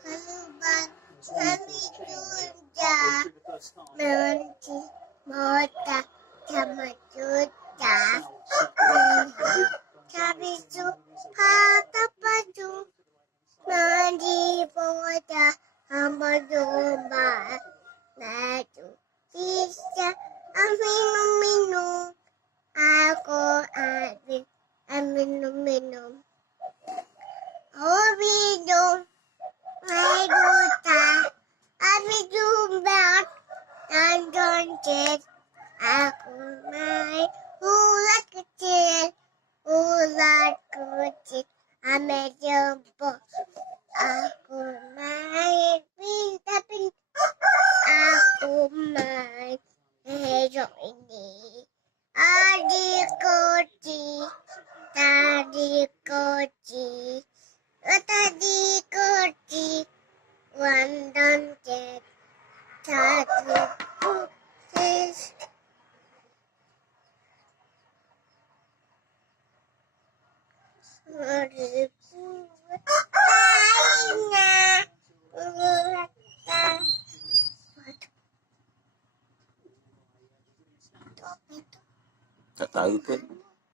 keluar kami juga menci mota sama juga kami suka baju mandi mota sama domba baju bisa minum aku minum oh minum my duta abi jumbat dan doncet aku main ulat kecil ame jempol aku main tapi aku main hejok ini adik kecil tadi kecil one doncet satu putih seribu lainnya Tak tahu pun.